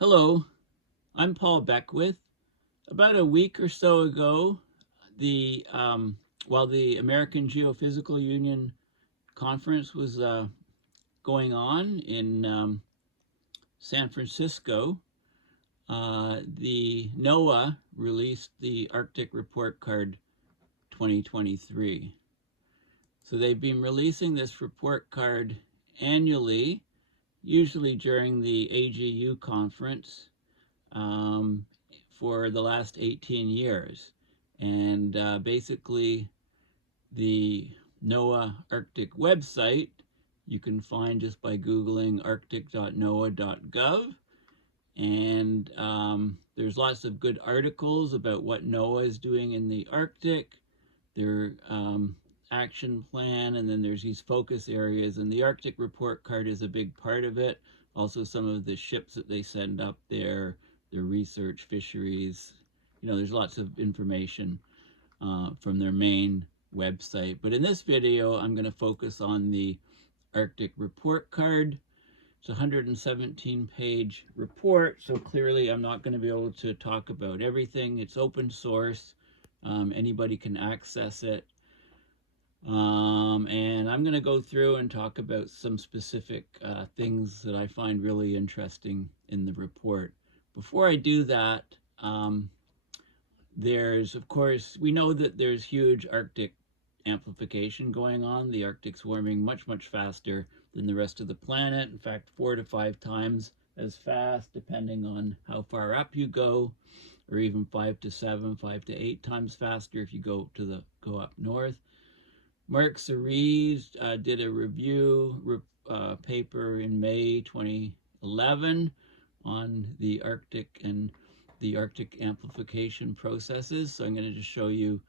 Hello, I'm Paul Beckwith. About a week or so ago, while the American Geophysical Union conference was going on in San Francisco, the NOAA released the Arctic Report Card 2023. So they've been releasing this report card annually, usually during the AGU conference, um, for the last 18 years. And basically, the NOAA Arctic website you can find just by Googling arctic.noaa.gov. And there's lots of good articles about what NOAA is doing in the Arctic, their action plan, and then there's these focus areas. And the Arctic report card is a big part of it. Also, some of the ships that they send up there, their research, fisheries. There's lots of information from their main website. But in this video, I'm going to focus on the Arctic report card. It's a 117-page report, so clearly I'm not going to be able to talk about everything. It's open source. Anybody can access it. And I'm going to go through and talk about some specific things that I find really interesting in the report. Before I do that, of course, we know that there's huge Arctic amplification going on. The Arctic's warming much, much faster than the rest of the planet. In fact, 4 to 5 times as fast, depending on how far up you go, or even 5 to 7, 5 to 8 times faster if you go up north. Mark Cerise did a review paper in May 2011 on the Arctic and the Arctic amplification processes. So I'm going to just show you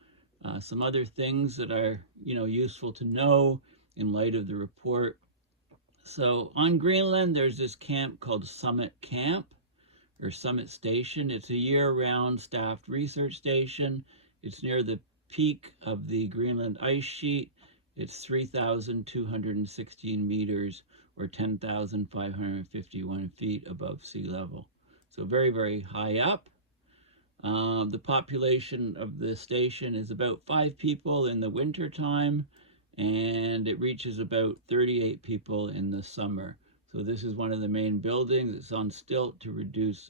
some other things that are, useful to know in light of the report. So on Greenland, there's this camp called Summit Camp or Summit Station. It's a year-round staffed research station. It's near the peak of the Greenland ice sheet. It's 3,216 meters or 10,551 feet above sea level. So very, very high up. The population of the station is about 5 people in the winter time, and it reaches about 38 people in the summer. So this is one of the main buildings. It's on stilt to reduce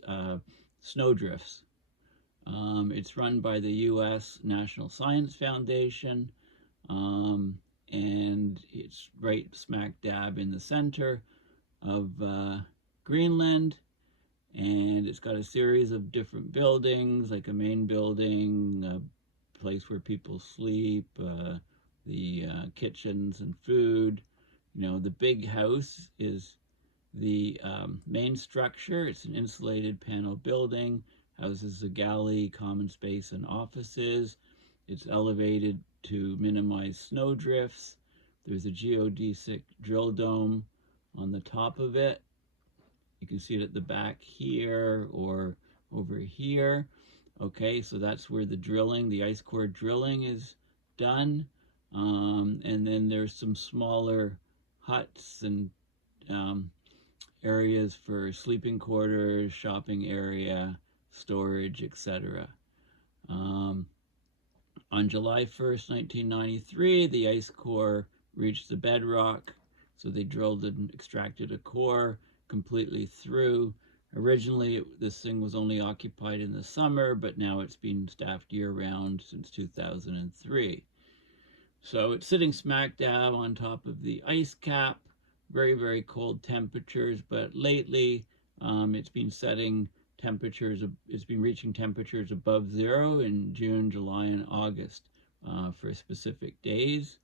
snowdrifts. It's run by the U.S. National Science Foundation, and it's right smack dab in the center of Greenland. And it's got a series of different buildings, like a main building, a place where people sleep, the kitchens and food. The big house is the main structure. It's an insulated panel building, houses a galley, common space, and offices. It's elevated to minimize snow drifts. There's a geodesic drill dome on the top of it. You can see it at the back here or over here. Okay, so that's where the ice core drilling is done. And then there's some smaller huts and areas for sleeping quarters, shopping area, storage, etc. On July 1st, 1993, the ice core reached the bedrock. So they drilled and extracted a core completely through. Originally, this thing was only occupied in the summer, but now it's been staffed year-round since 2003. So it's sitting smack dab on top of the ice cap. Very, very cold temperatures, but lately it's been reaching temperatures above zero in June, July, and August for specific days.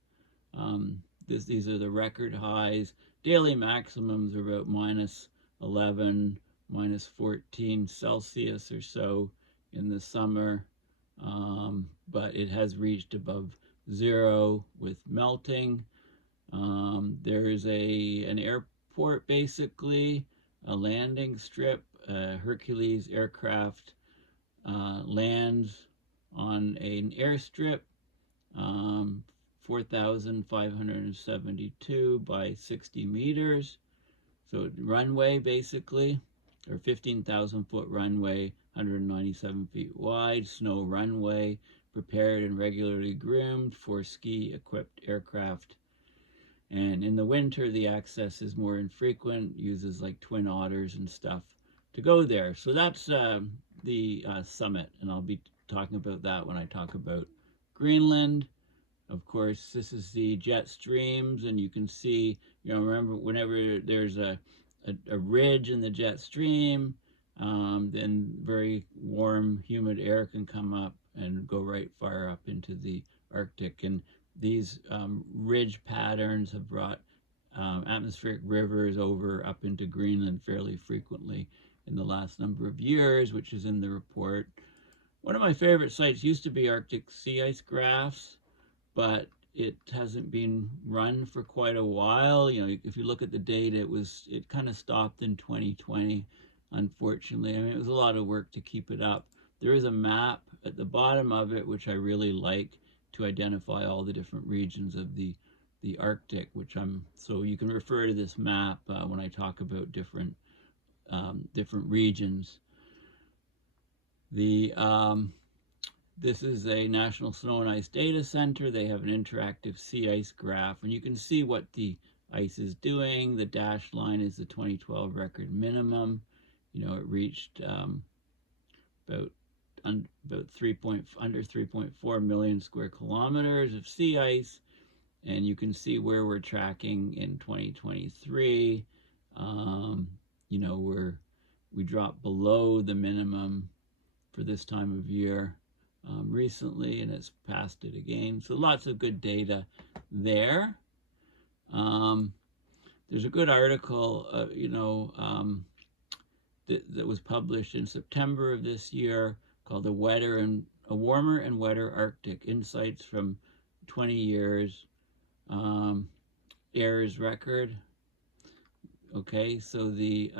These are the record highs. Daily maximums are about -11, -14 Celsius or so in the summer, but it has reached above zero with melting. There is an airport, basically, a landing strip. Hercules aircraft lands on an airstrip, 4,572 by 60 meters. So runway, basically. or 15,000-foot runway, 197 feet wide, snow runway, prepared and regularly groomed for ski-equipped aircraft. And in the winter, the access is more infrequent, uses like twin otters and stuff to go there. So that's the summit, and I'll be talking about that when I talk about Greenland. Of course, this is the jet streams, and you can see, remember, whenever there's a ridge in the jet stream, then very warm, humid air can come up and go right far up into the Arctic. And these ridge patterns have brought atmospheric rivers up into Greenland fairly frequently in the last number of years, which is in the report. One of my favorite sites used to be Arctic sea ice graphs, but it hasn't been run for quite a while. If you look at the data, it kind of stopped in 2020, unfortunately. I mean, it was a lot of work to keep it up. There is a map at the bottom of it, which I really like, to identify all the different regions of the Arctic, so you can refer to this map when I talk about different regions. This is a National Snow and Ice Data Center. They have an interactive sea ice graph, and you can see what the ice is doing. The dashed line is the 2012 record minimum. It reached about under 3.4 million square kilometers of sea ice, and you can see where we're tracking in 2023. We dropped below the minimum for this time of year recently, and it's passed it again. So lots of good data there. There's a good article, that was published in September of this year called A Warmer and Wetter Arctic: Insights from 20 Years AIRS Record. Okay, so the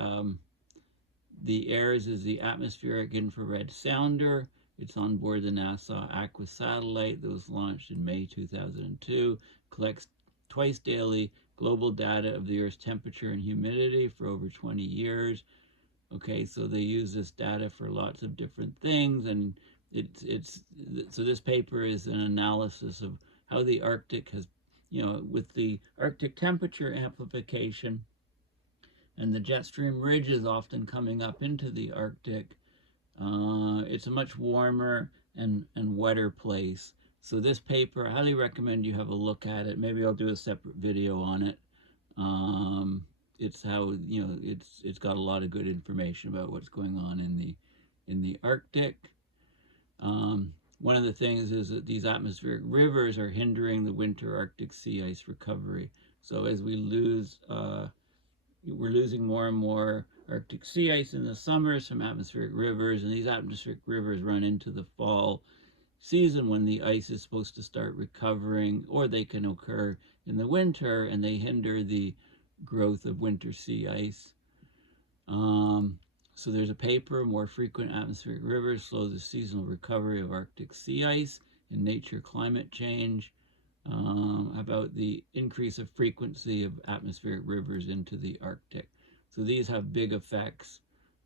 AIRS is the Atmospheric Infrared Sounder. It's on board the NASA Aqua satellite that was launched in May 2002. Collects twice daily global data of the Earth's temperature and humidity for over 20 years. Okay, so they use this data for lots of different things, and so this paper is an analysis of how the Arctic has, with the Arctic temperature amplification and the jet stream ridges often coming up into the Arctic, it's a much warmer and wetter place. So this paper, I highly recommend you have a look at it. Maybe I'll do a separate video on it. It's how, it's got a lot of good information about what's going on in the Arctic. One of the things is that these atmospheric rivers are hindering the winter Arctic sea ice recovery. So as we we're losing more and more Arctic sea ice in the summers from atmospheric rivers, and these atmospheric rivers run into the fall season when the ice is supposed to start recovering, or they can occur in the winter, and they hinder the growth of winter sea ice. So there's a paper, More Frequent Atmospheric Rivers Slow the Seasonal Recovery of Arctic Sea Ice in Nature Climate Change, about the increase of frequency of atmospheric rivers into the Arctic. So these have big effects.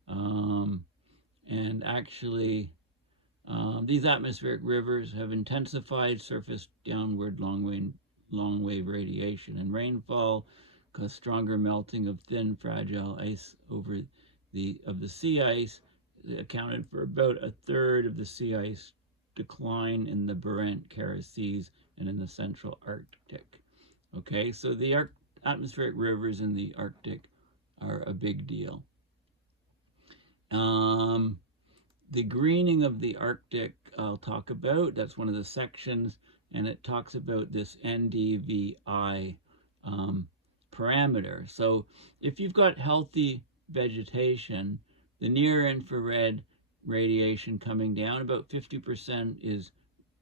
And actually, these atmospheric rivers have intensified surface downward long wave radiation and rainfall, caused stronger melting of thin, fragile ice over the sea ice. It accounted for about a third of the sea ice decline in the Barents-Kara Seas and in the central Arctic. Okay, so the atmospheric rivers in the Arctic are a big deal. The greening of the Arctic I'll talk about. That's one of the sections, and it talks about this NDVI parameter. So if you've got healthy vegetation, the near-infrared radiation coming down, about 50% is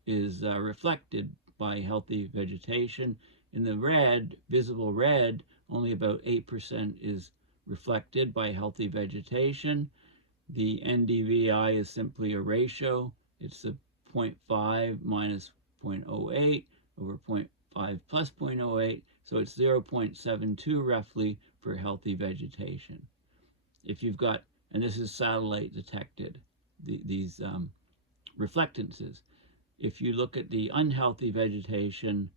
reflected by healthy vegetation. In the red, visible red, only about 8% is reflected by healthy vegetation. The NDVI is simply a ratio. It's the 0.5 minus 0.08 over 0.5 plus 0.08. So it's 0.72 roughly for healthy vegetation. If you've got and this is satellite detected, these reflectances. If you look at the unhealthy vegetation,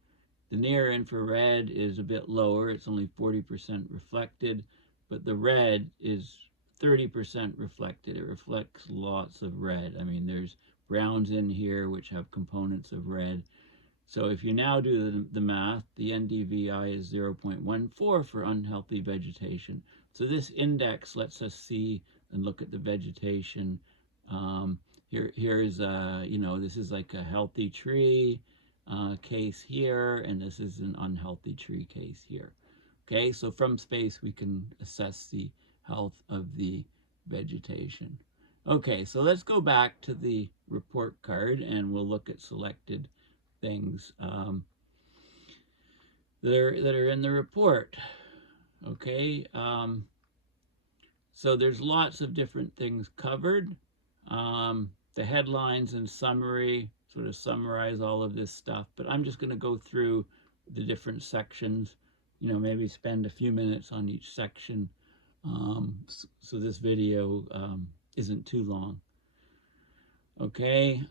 the near infrared is a bit lower. It's only 40% reflected, but the red is 30% reflected. It reflects lots of red. I mean, there's browns in here which have components of red. So if you now do the math, the NDVI is 0.14 for unhealthy vegetation. So this index lets us see and look at the vegetation. Here's this is like a healthy tree case here, and this is an unhealthy tree case here. Okay, so from space we can assess the health of the vegetation. Okay, so let's go back to the report card and we'll look at selected things that are in the report. Okay, so there's lots of different things covered. The headlines and summary sort of summarize all of this stuff, but I'm just going to go through the different sections, maybe spend a few minutes on each section, so this video isn't too long. Okay,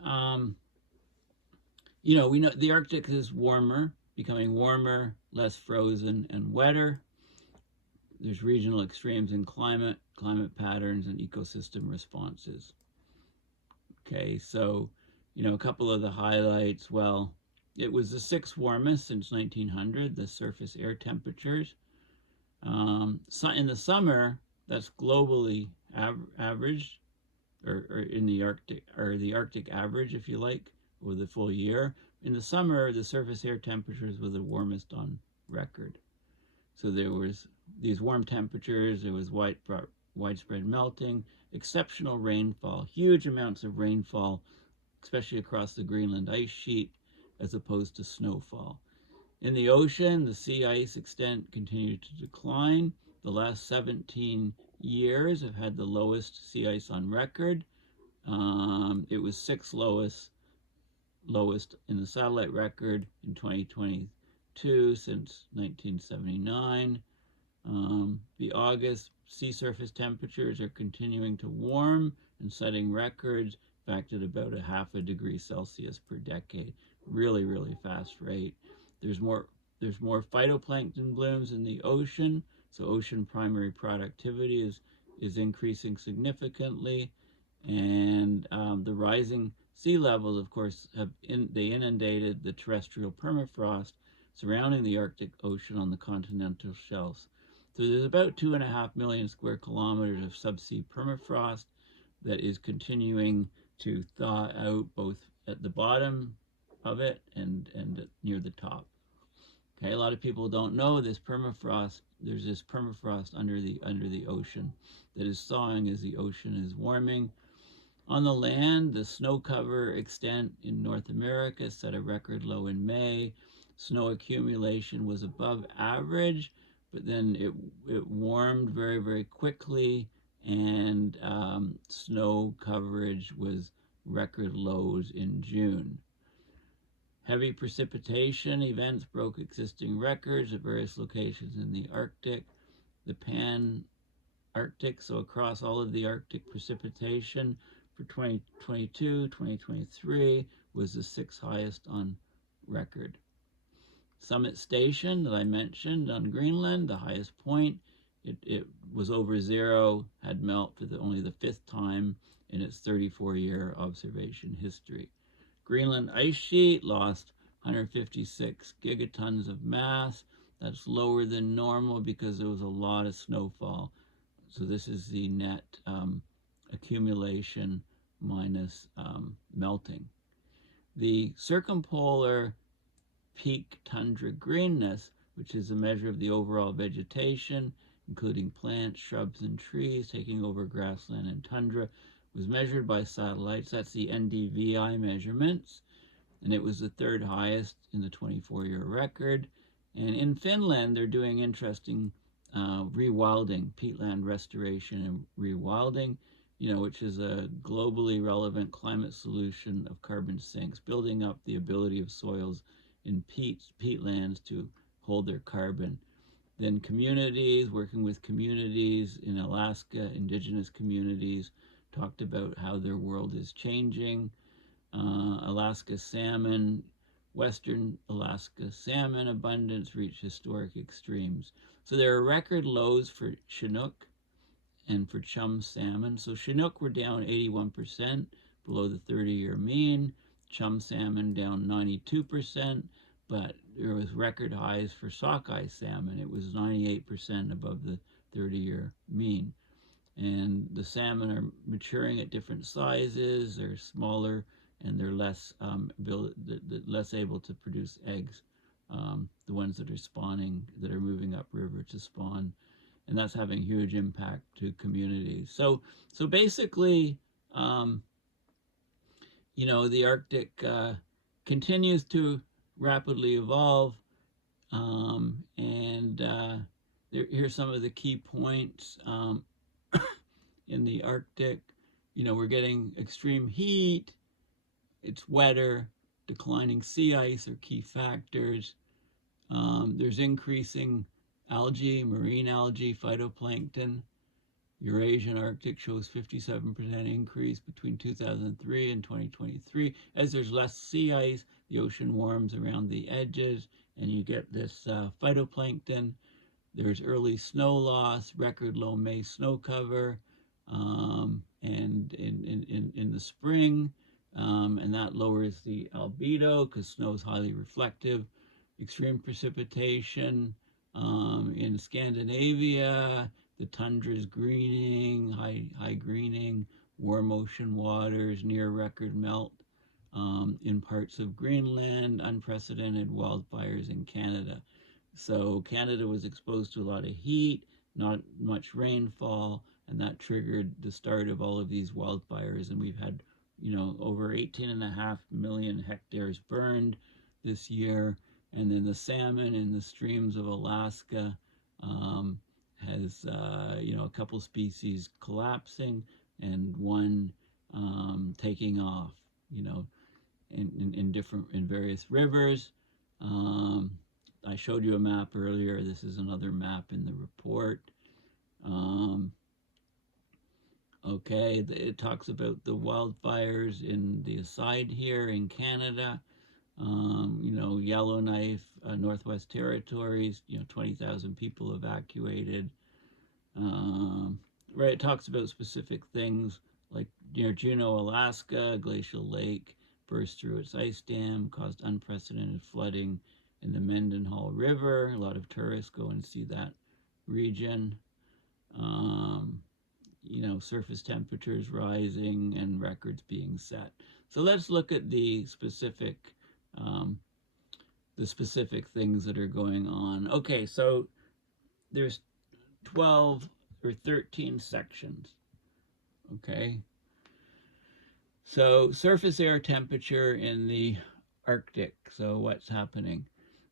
we know the Arctic is warmer, becoming warmer, less frozen, and wetter. There's regional extremes in climate patterns, and ecosystem responses. Okay, so, a couple of the highlights. Well, it was the 6th warmest since 1900, the surface air temperatures. So in the summer, that's globally average, or in the Arctic, or the Arctic average, if you like, over the full year. In the summer, the surface air temperatures were the warmest on record. So there was these warm temperatures, there was widespread melting, exceptional rainfall, huge amounts of rainfall, especially across the Greenland ice sheet, as opposed to snowfall. In the ocean, the sea ice extent continued to decline. The last 17 years have had the lowest sea ice on record. It was 6th lowest in the satellite record in 2022 since 1979. The August sea surface temperatures are continuing to warm and setting records, in fact, at about 0.5 degrees Celsius per decade. Really, really fast rate. There's more phytoplankton blooms in the ocean, so ocean primary productivity is increasing significantly, and the rising sea levels, of course, they inundated the terrestrial permafrost surrounding the Arctic Ocean on the continental shelves. So there's about 2.5 million square kilometers of subsea permafrost that is continuing to thaw out, both at the bottom of it and near the top. Okay, a lot of people don't know this permafrost. There's this permafrost under the ocean that is thawing as the ocean is warming. On the land, the snow cover extent in North America set a record low in May. Snow accumulation was above average, but then it warmed very, very quickly, and snow coverage was record lows in June. Heavy precipitation events broke existing records at various locations in the Arctic. The Pan-Arctic, so across all of the Arctic, precipitation for 2022, 2023 was the 6th highest on record. Summit Station that I mentioned on Greenland, the highest point, it was over zero, had melt for only the 5th time in its 34-year observation history. Greenland ice sheet lost 156 gigatons of mass. That's lower than normal because there was a lot of snowfall. So this is the net accumulation minus melting. The circumpolar peak tundra greenness, which is a measure of the overall vegetation, including plants, shrubs, and trees taking over grassland and tundra, was measured by satellites. That's the NDVI measurements, and it was the 3rd highest in the 24-year record. And in Finland, they're doing interesting rewilding, peatland restoration and rewilding, which is a globally relevant climate solution of carbon sinks, building up the ability of soils in peatlands to hold their carbon. Then communities, working with communities in Alaska, indigenous communities, talked about how their world is changing. Alaska salmon, western Alaska salmon abundance reached historic extremes. So there are record lows for Chinook and for chum salmon. So Chinook were down 81%, below the 30-year mean. Chum salmon down 92%, but there was record highs for sockeye salmon. It was 98% above the 30-year mean. And the salmon are maturing at different sizes. They're smaller and they're less less able to produce eggs. The ones that are spawning, that are moving upriver to spawn, and that's having huge impact to communities. So basically, you know, the Arctic continues to rapidly evolve, and here's some of the key points. In the Arctic, you know, we're getting extreme heat, it's wetter, declining sea ice are key factors. There's increasing algae, marine algae, phytoplankton. Eurasian Arctic shows 57% increase between 2003 and 2023. As there's less sea ice, the ocean warms around the edges, and you get this phytoplankton. There's early snow loss, record low May snow cover, and in the spring, and that lowers the albedo because snow is highly reflective. Extreme precipitation in Scandinavia, the tundra is greening, high greening, warm ocean waters, near record melt in parts of Greenland, unprecedented wildfires in Canada. So Canada was exposed to a lot of heat, not much rainfall, and that triggered the start of all of these wildfires. And we've had, you know, over 18.5 million hectares burned this year. And then the salmon in the streams of Alaska has, you know, a couple species collapsing and one taking off, you know, in various rivers. I showed you a map earlier. This is another map in the report. Okay, it talks about the wildfires in the aside here in Canada. You know, Yellowknife, Northwest Territories, you know, 20,000 people evacuated. Right, it talks about specific things like near Juneau, Alaska, glacial lake burst through its ice dam, caused unprecedented flooding in the Mendenhall River. A lot of tourists go and see that region. You know, surface temperatures rising and records being set. So let's look at the specific things that are going on. Okay, so there's 12 or 13 sections. Okay, so surface air temperature in the Arctic. So what's happening?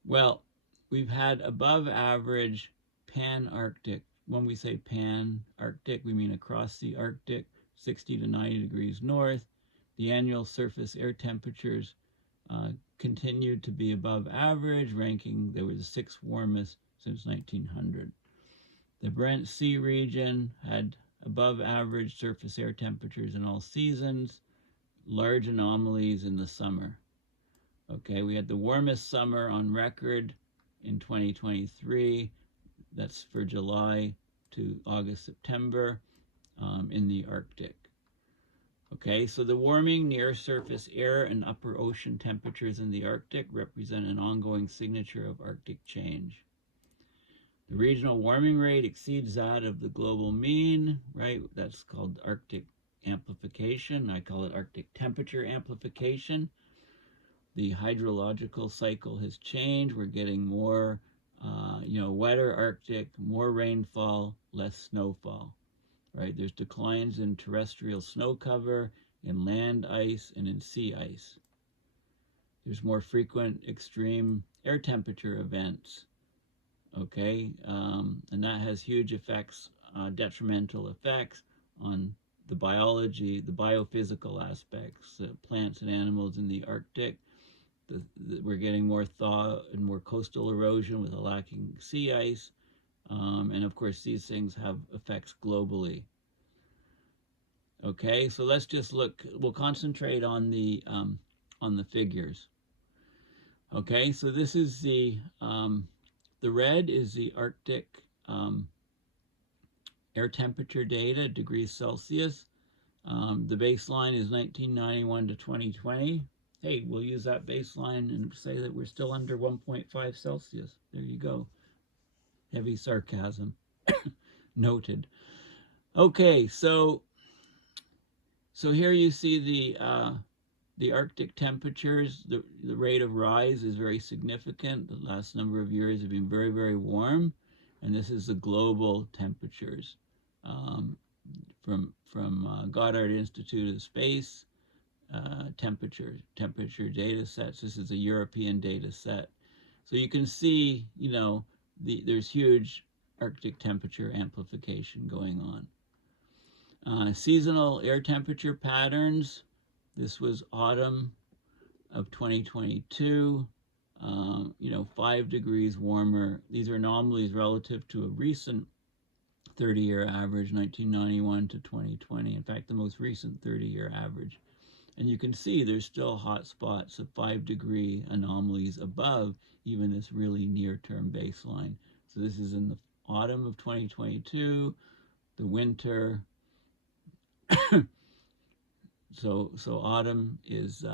Well, we've had above average pan-Arctic. When we say pan-Arctic, we mean across the Arctic, 60 to 90 degrees north. The annual surface air temperatures continued to be above average, ranking they were the sixth warmest since 1900. The Barents Sea region had above average surface air temperatures in all seasons, large anomalies in the summer. Okay, we had the warmest summer on record in 2023. That's for July to August, September in the Arctic. Okay, so the warming near surface air and upper ocean temperatures in the Arctic represent an ongoing signature of Arctic change. The regional warming rate exceeds that of the global mean, right? That's called Arctic amplification. I call it Arctic temperature amplification. The hydrological cycle has changed. We're getting more, you know, wetter Arctic, more rainfall, less snowfall, right? There's declines in terrestrial snow cover, in land ice, and in sea ice. There's more frequent extreme air temperature events, okay? And that has huge effects, detrimental effects on the biology, the biophysical aspects, plants and animals in the Arctic. We're getting more thaw and more coastal erosion with a lacking sea ice. And of course, these things have effects globally. Okay, so let's just look, we'll concentrate on the figures. Okay, so this is the red is the Arctic air temperature data, degrees Celsius. The baseline is 1991 to 2020. Hey, we'll use that baseline and say that we're still under 1.5 Celsius. There you go. Heavy sarcasm. Noted. Okay, so here you see the Arctic temperatures. The rate of rise is very significant. The last number of years have been very, very warm, and this is the global temperatures from Goddard Institute of Space temperature data sets. This is a European data set, so you can see, you know, there's huge Arctic temperature amplification going on. Seasonal air temperature patterns. This was autumn of 2022. You know, 5 degrees warmer. These are anomalies relative to a recent 30-year average, 1991 to 2020. In fact, the most recent 30-year average. And you can see there's still hot spots of 5-degree anomalies above even this really near-term baseline. So this is in the autumn of 2022, the winter. So autumn is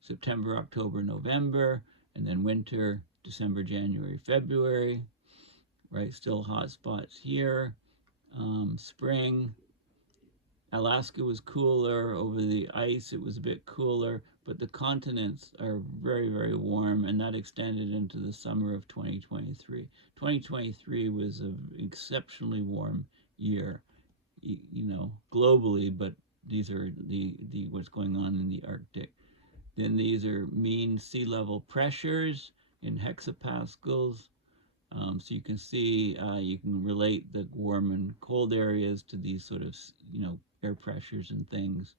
September, October, November, and then winter, December, January, February, right? Still hot spots here. Spring, Alaska was cooler. Over the ice, it was a bit cooler, but the continents are very, very warm, and that extended into the summer of 2023. 2023 was an exceptionally warm year, you know, globally, but these are the what's going on in the Arctic. Then these are mean sea level pressures in hexapascals. So you can see, you can relate the warm and cold areas to these sort of, you know, air pressures and things.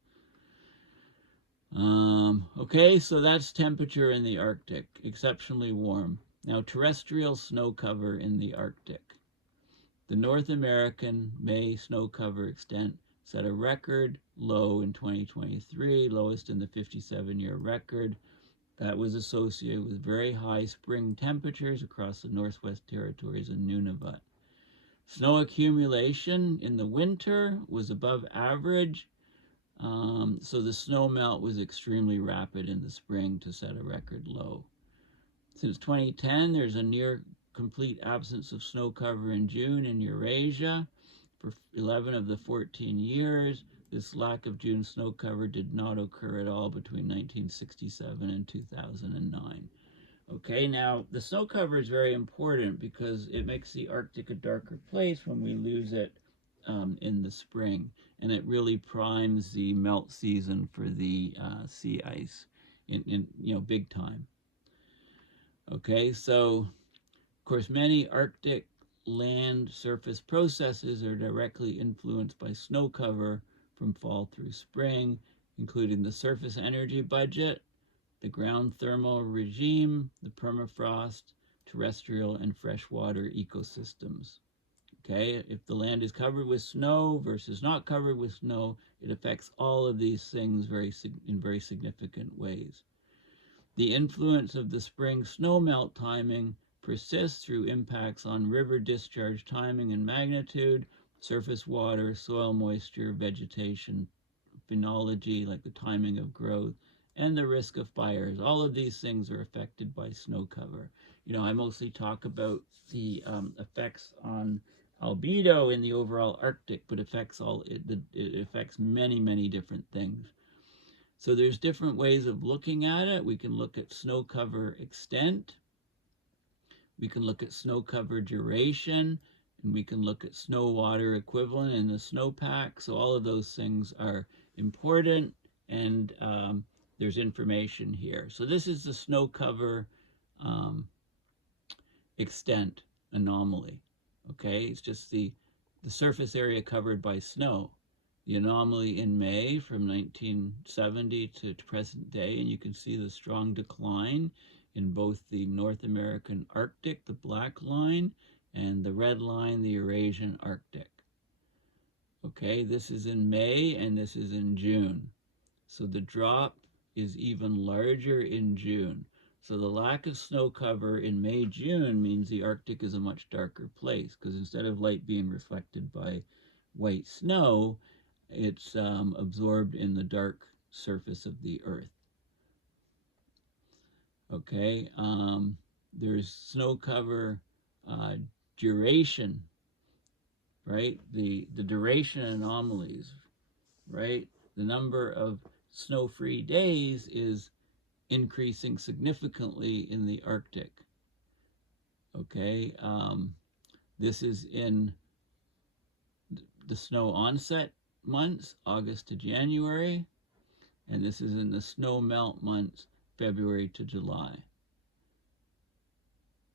Okay, so that's temperature in the Arctic, exceptionally warm. Now, terrestrial snow cover in the Arctic. The North American May snow cover extent set a record low in 2023, lowest in the 57-year record. That was associated with very high spring temperatures across the Northwest Territories and Nunavut. Snow accumulation in the winter was above average, so the snow melt was extremely rapid in the spring to set a record low. Since 2010, there's a near complete absence of snow cover in June in Eurasia. For 11 of the 14 years, this lack of June snow cover did not occur at all between 1967 and 2009. Okay, now the snow cover is very important because it makes the Arctic a darker place when we lose it in the spring, and it really primes the melt season for the sea ice in you know, big time. Okay, so of course many Arctic land surface processes are directly influenced by snow cover from fall through spring, including the surface energy budget, the ground thermal regime, the permafrost, terrestrial and freshwater ecosystems. Okay, if the land is covered with snow versus not covered with snow, it affects all of these things in very significant ways. The influence of the spring snowmelt timing persists through impacts on river discharge timing and magnitude, surface water, soil moisture, vegetation, phenology, like the timing of growth, and the risk of fires. All of these things are affected by snow cover. You know, I mostly talk about the effects on albedo in the overall Arctic, but it affects many, many different things. So there's different ways of looking at it. We can look at snow cover extent. We can look at snow cover duration, and we can look at snow water equivalent in the snowpack. So all of those things are important, and there's information here. So this is the snow cover extent anomaly. Okay, it's just the surface area covered by snow. The anomaly in May from 1970 to present day, and you can see the strong decline in both the North American Arctic, the black line, and the red line, the Eurasian Arctic. Okay, this is in May and this is in June. So the drop is even larger in June. So the lack of snow cover in May, June means the Arctic is a much darker place, because instead of light being reflected by white snow, it's absorbed in the dark surface of the Earth. Okay, there's snow cover duration, right? The duration anomalies, right? The number of snow-free days is increasing significantly in the Arctic. Okay, this is in the snow onset months, August to January, and this is in the snow melt months, February to July.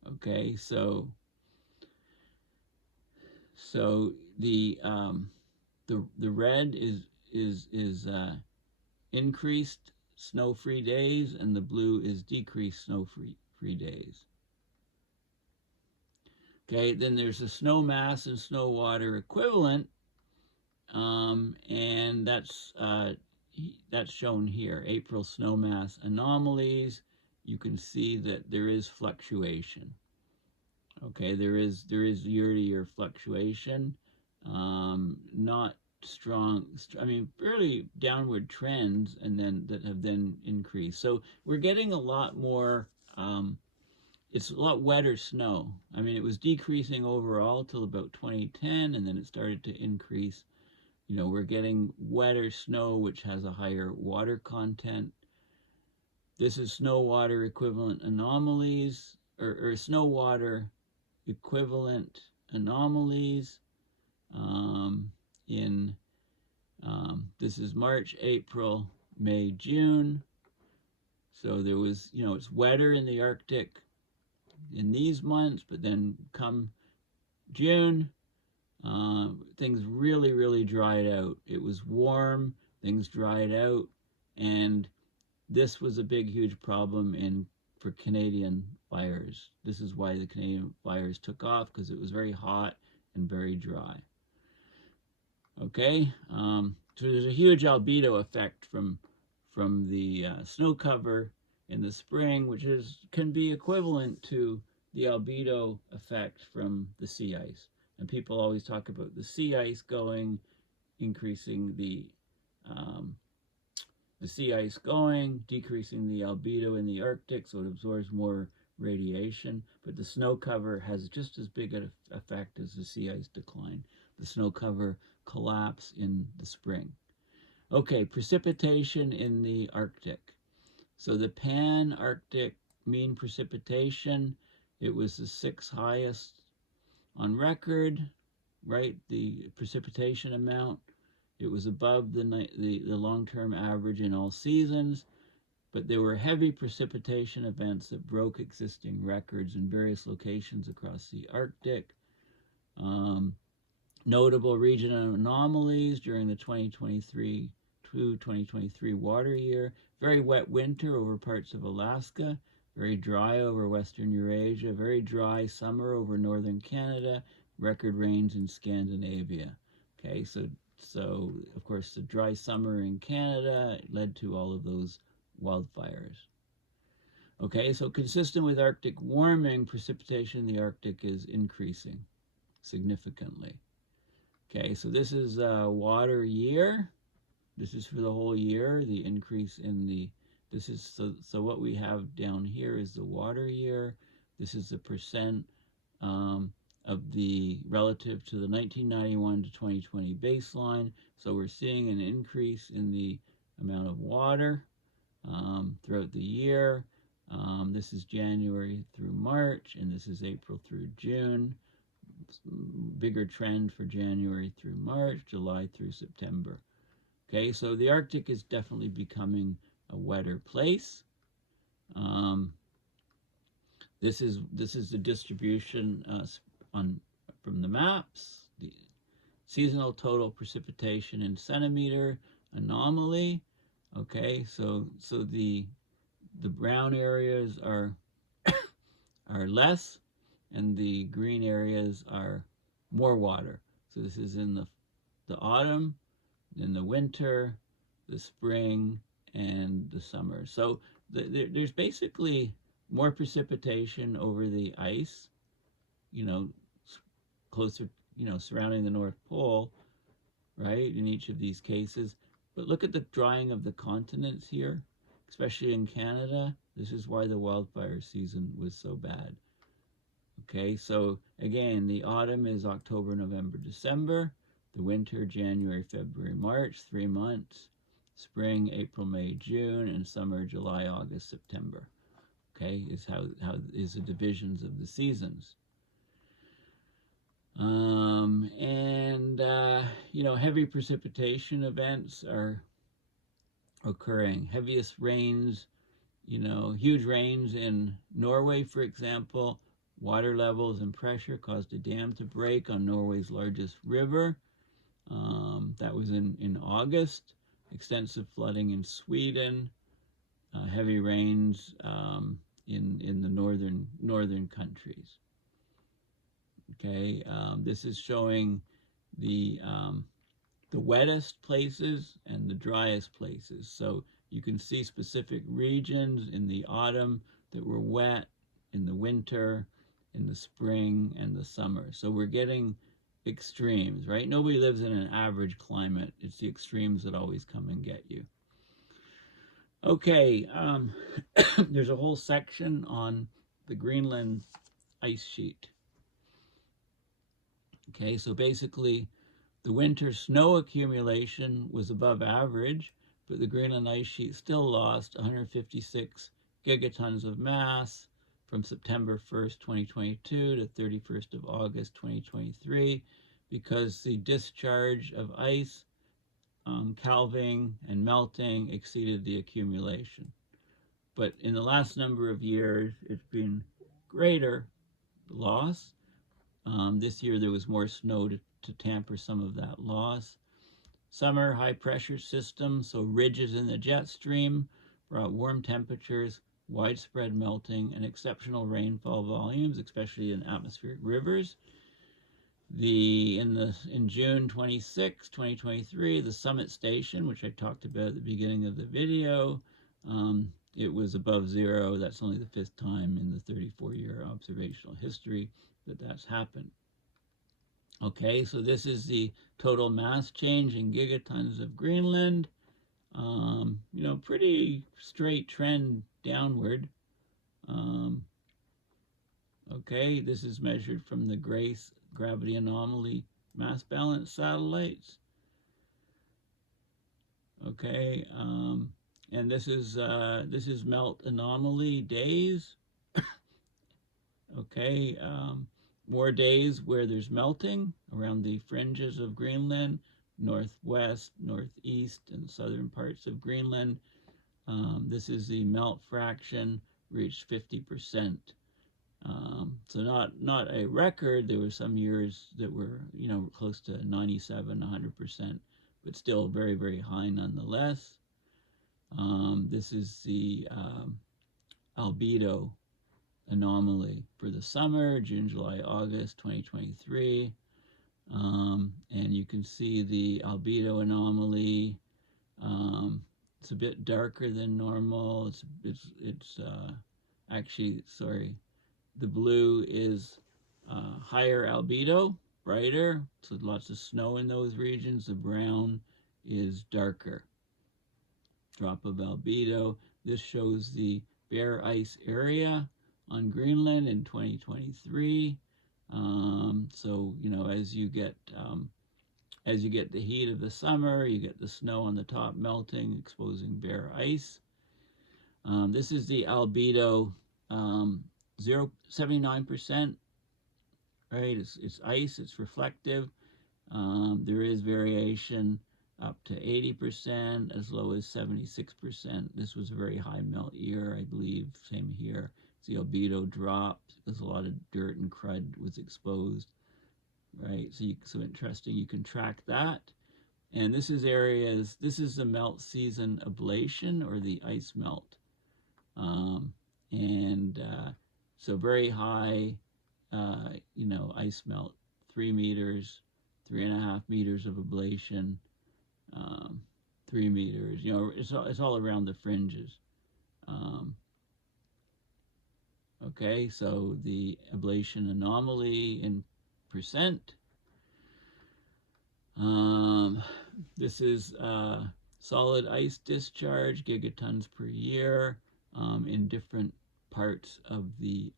Okay, so the red is increased snow-free days, and the blue is decreased snow-free days. Okay, then there's a snow mass and snow water equivalent, and that's shown here. April snow mass anomalies. You can see that there is fluctuation. Okay, there is year-to-year fluctuation, not strong, I mean, fairly downward trends, and then that have then increased. So we're getting a lot more, it's a lot wetter snow. I mean, it was decreasing overall till about 2010, and then it started to increase. You know, we're getting wetter snow, which has a higher water content. This is snow water equivalent anomalies, or snow water equivalent anomalies this is March, April, May, June. So there was, you know, it's wetter in the Arctic in these months, but then come June, things really dried out. It was warm, things dried out, and this was a big, huge problem for Canadian fires. This is why the Canadian fires took off, because it was very hot and very dry. Okay, so there's a huge albedo effect from the snow cover in the spring, which can be equivalent to the albedo effect from the sea ice. And people always talk about the sea ice increasing the sea ice decreasing the albedo in the Arctic, so it absorbs more radiation. But the snow cover has just as big an effect as the sea ice decline. The snow cover collapse in the spring. Okay, precipitation in the Arctic. So the pan-Arctic mean precipitation, it was the 6th highest on record, right? The precipitation amount, it was above the long-term average in all seasons, but there were heavy precipitation events that broke existing records in various locations across the Arctic. Notable regional anomalies during the 2023 to 2023 water year. Very wet winter over parts of Alaska. Very dry over Western Eurasia. Very dry summer over Northern Canada. Record rains in Scandinavia. Okay, so of course the dry summer in Canada led to all of those wildfires. Okay, so consistent with Arctic warming, precipitation in the Arctic is increasing significantly. Okay, so this is a water year. This is for the whole year, the increase in so what we have down here is the water year. This is the percent of the relative to the 1991 to 2020 baseline. So we're seeing an increase in the amount of water throughout the year. This is January through March, and this is April through June. Bigger trend for January through March, July through September. Okay, so the Arctic is definitely becoming a wetter place. This is the distribution from the maps. The seasonal total precipitation in centimeter anomaly. Okay, so the brown areas are are less, and the green areas are more water. So this is in the autumn, then the winter, the spring, and the summer. So there's basically more precipitation over the ice, closer, surrounding the North Pole, right, in each of these cases. But look at the drying of the continents here, especially in Canada. This is why the wildfire season was so bad. Okay, so again, the autumn is October, November, December. The winter, January, February, March, 3 months. Spring, April, May, June, and summer, July, August, September. Okay, is how is the divisions of the seasons. Heavy precipitation events are occurring. Heaviest rains, huge rains in Norway, for example. Water levels and pressure caused a dam to break on Norway's largest river. That was in August. Extensive flooding in Sweden. Heavy rains in the northern countries. Okay, this is showing the wettest places and the driest places. So you can see specific regions in the autumn that were wet, in the winter, in the spring, and the summer. So we're getting extremes, right? Nobody lives in an average climate. It's the extremes that always come and get you. Okay, there's a whole section on the Greenland ice sheet. Okay, so basically the winter snow accumulation was above average, but the Greenland ice sheet still lost 156 gigatons of mass from September 1st, 2022 to 31st of August, 2023, because the discharge of ice, calving and melting exceeded the accumulation. But in the last number of years, it's been greater loss. This year there was more snow to tamper some of that loss. Summer high pressure system, so ridges in the jet stream, brought warm temperatures, widespread melting, and exceptional rainfall volumes, especially in atmospheric rivers. In June 26, 2023, the Summit Station, which I talked about at the beginning of the video, it was above zero. That's only the 5th time in the 34-year observational history that that's happened. Okay, so this is the total mass change in gigatons of Greenland. Pretty straight trend downward. Okay, this is measured from the GRACE gravity anomaly mass balance satellites. Okay, and this is melt anomaly days. Okay, more days where there's melting around the fringes of Greenland, northwest, northeast, and southern parts of Greenland. This is the melt fraction reached 50%. So not a record. There were some years that were close to 97, 100%, but still very, very high nonetheless. This is the albedo anomaly for the summer, June, July, August 2023. And you can see the albedo anomaly. It's a bit darker than normal. It's actually, sorry, the blue is higher albedo, brighter, so lots of snow in those regions. The brown is darker. Drop of albedo. This shows the bare ice area on Greenland in 2023. So as you get the heat of the summer, you get the snow on the top melting, exposing bare ice. This is the albedo, 79%. Right, it's ice. It's reflective. There is variation up to 80%, as low as 76%. This was a very high melt year, I believe. Same here. The albedo dropped. There's a lot of dirt and crud was exposed, right? So interesting. You can track that. And this is the melt season ablation, or the ice melt. So very high, ice melt, 3 meters, 3.5 meters of ablation, 3 meters. It's all around the fringes. Okay, so the ablation anomaly in percent. This is solid ice discharge, gigatons per year, in different parts of the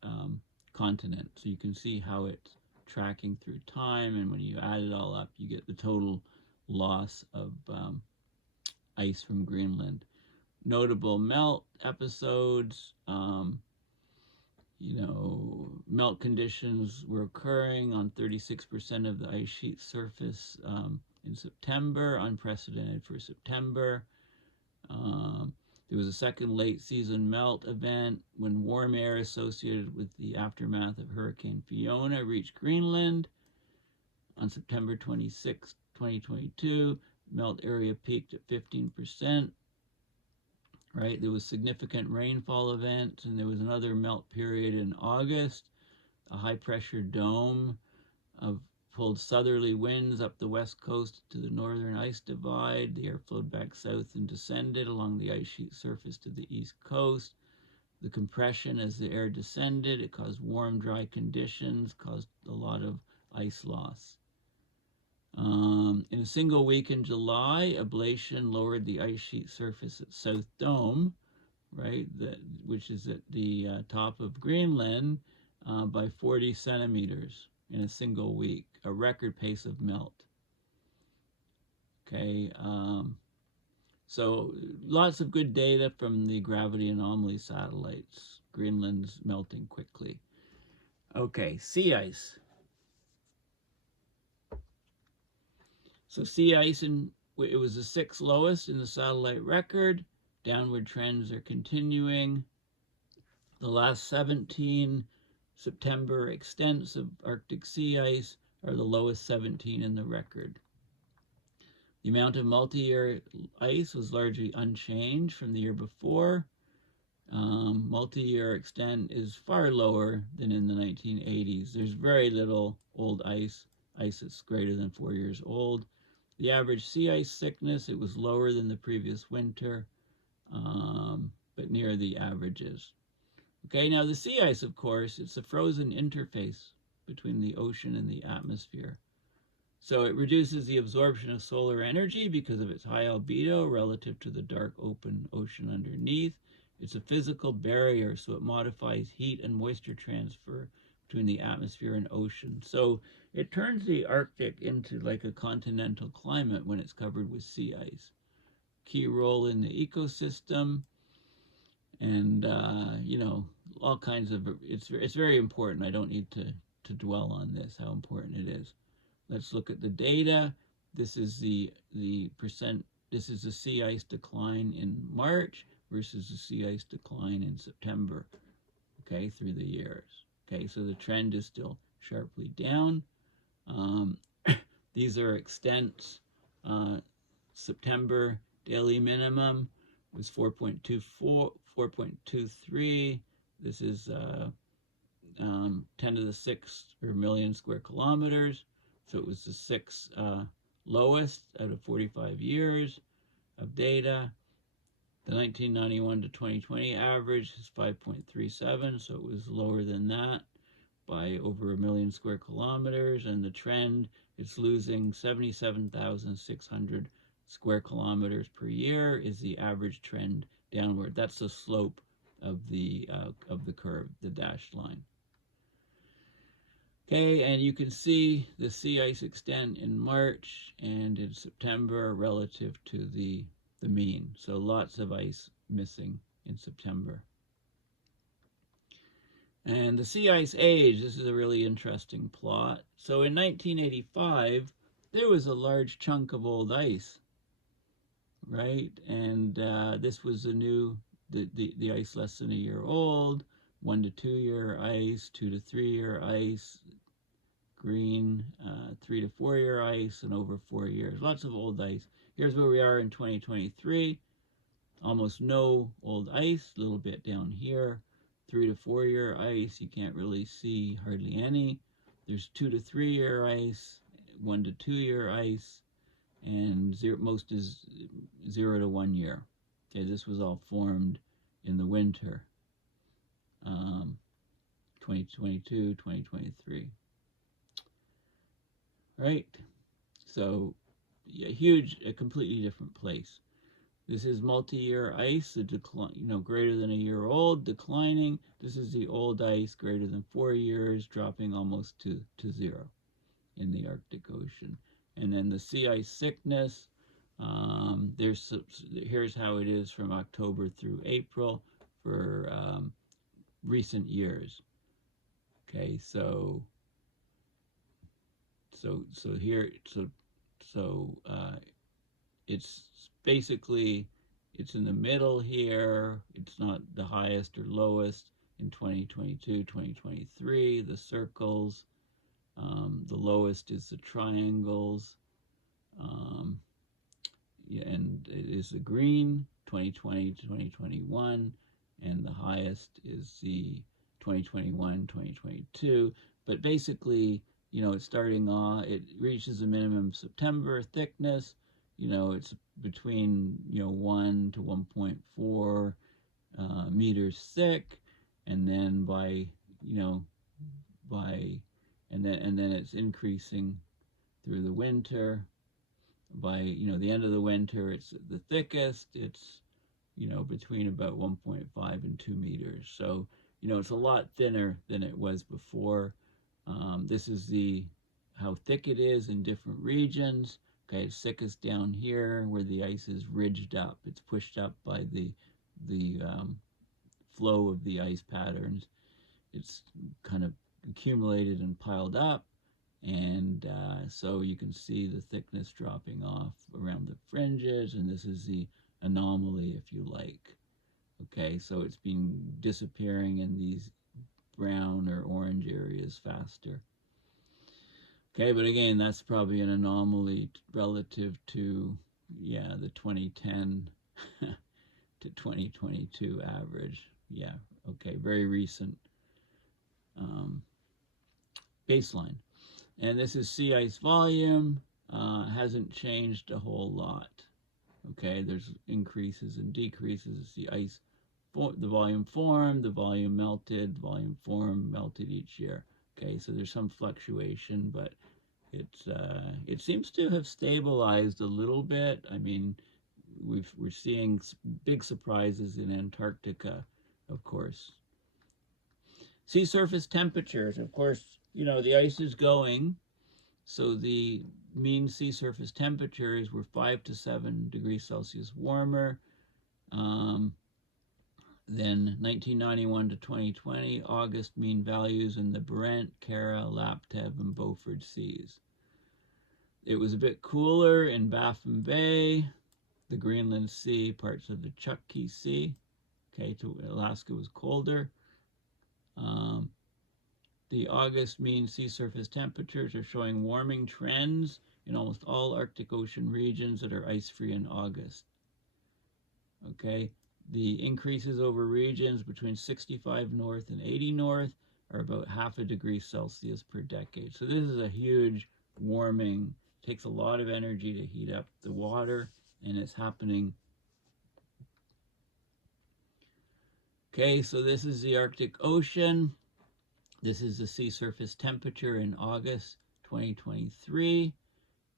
continent. So you can see how it's tracking through time, and when you add it all up, you get the total loss of ice from Greenland. Notable melt episodes, melt conditions were occurring on 36% of the ice sheet surface in September, unprecedented for September. There was a second late season melt event when warm air associated with the aftermath of Hurricane Fiona reached Greenland. On September 26, 2022, melt area peaked at 15%. Right, there was significant rainfall events, and there was another melt period in August. A high-pressure dome pulled southerly winds up the west coast to the northern ice divide. The air flowed back south and descended along the ice sheet surface to the east coast. The compression as the air descended, it caused warm, dry conditions, caused a lot of ice loss. In a single week in July, ablation lowered the ice sheet surface at South Dome, right, which is at the top of Greenland, by 40 centimeters in a single week, a record pace of melt. Okay, so lots of good data from the gravity anomaly satellites. Greenland's melting quickly. Okay, sea ice. So sea ice, it was the 6th lowest in the satellite record. Downward trends are continuing. The last 17 September extents of Arctic sea ice are the lowest 17 in the record. The amount of multi-year ice was largely unchanged from the year before. Multi-year extent is far lower than in the 1980s. There's very little old ice that's greater than 4 years old. The average sea ice thickness, it was lower than the previous winter, but near the averages. Okay, now the sea ice, of course, it's a frozen interface between the ocean and the atmosphere. So it reduces the absorption of solar energy because of its high albedo relative to the dark open ocean underneath. It's a physical barrier, so it modifies heat and moisture transfer between the atmosphere and ocean. So it turns the Arctic into like a continental climate when it's covered with sea ice. Key role in the ecosystem, and all kinds of, it's very important. I don't need to dwell on this, how important it is. Let's look at the data. This is the percent, this is the sea ice decline in March versus the sea ice decline in September, okay, through the years. Okay, so the trend is still sharply down. These are extents. September daily minimum was 4.23. This is 10 to the 6th or million square kilometers. So it was the 6th lowest out of 45 years of data. The 1991 to 2020 average is 5.37, so it was lower than that by over 1 million square kilometers. And the trend, it's losing 77,600 square kilometers per year is the average trend downward. That's the slope of the curve, the dashed line. Okay, and you can see the sea ice extent in March and in September relative to the mean. So lots of ice missing in September. And the sea ice age, this is a really interesting plot. So in 1985, there was a large chunk of old ice, right? And this was the ice less than a year old, 1 to 2 year ice, 2 to 3 year ice, green, 3 to 4 year ice, and over 4 years. Lots of old ice. Here's where we are in 2023. Almost no old ice, a little bit down here. 3 to 4 year ice, you can't really see hardly any. There's 2 to 3 year ice, 1 to 2 year ice, and most is 0 to 1 year. Okay, this was all formed in the winter, 2022, 2023. Right? So, yeah, a completely different place. This is multi-year ice, a decline, greater than a year old, declining. This is the old ice, greater than 4 years, dropping almost to zero in the Arctic Ocean. And then the sea ice thickness, here's how it is from October through April for recent years. Okay, so here, it's basically, it's in the middle here. It's not the highest or lowest in 2022, 2023, the circles. The lowest is the triangles. And it is the green, 2020 to 2021, and the highest is the 2021, 2022. But basically, it's starting off, it reaches a minimum September thickness. It's between 1 to 1.4 meters thick, and then and then it's increasing through the winter. By the end of the winter, it's the thickest. It's between about 1.5 and 2 meters. So it's a lot thinner than it was before. This is how thick it is in different regions. Okay, it's thickest down here where the ice is ridged up. It's pushed up by the flow of the ice patterns. It's kind of accumulated and piled up, and so you can see the thickness dropping off around the fringes, and this is the anomaly, if you like. Okay, so it's been disappearing in these brown or orange areas faster. Okay, but again, that's probably an anomaly relative to, the 2010 to 2022 average. Yeah, okay, very recent baseline. And this is sea ice volume. Hasn't changed a whole lot. Okay, there's increases and decreases. The ice, the volume formed, the volume melted, the volume formed, melted each year. Okay, so there's some fluctuation, but it seems to have stabilized a little bit. I mean, we're seeing big surprises in Antarctica, of course. Sea surface temperatures, of course, the ice is going, so the mean sea surface temperatures were 5 to 7 degrees Celsius warmer. Then 1991 to 2020, August mean values in the Barents, Kara, Laptev, and Beaufort Seas. It was a bit cooler in Baffin Bay, the Greenland Sea, parts of the Chukchi Sea. Okay, to Alaska was colder. The August mean sea surface temperatures are showing warming trends in almost all Arctic Ocean regions that are ice-free in August. Okay, the increases over regions between 65 north and 80 north are about 0.5 degree Celsius per decade. So this is a huge warming. It takes a lot of energy to heat up the water, and it's happening. Okay, so this is the Arctic Ocean. This is the sea surface temperature in August 2023,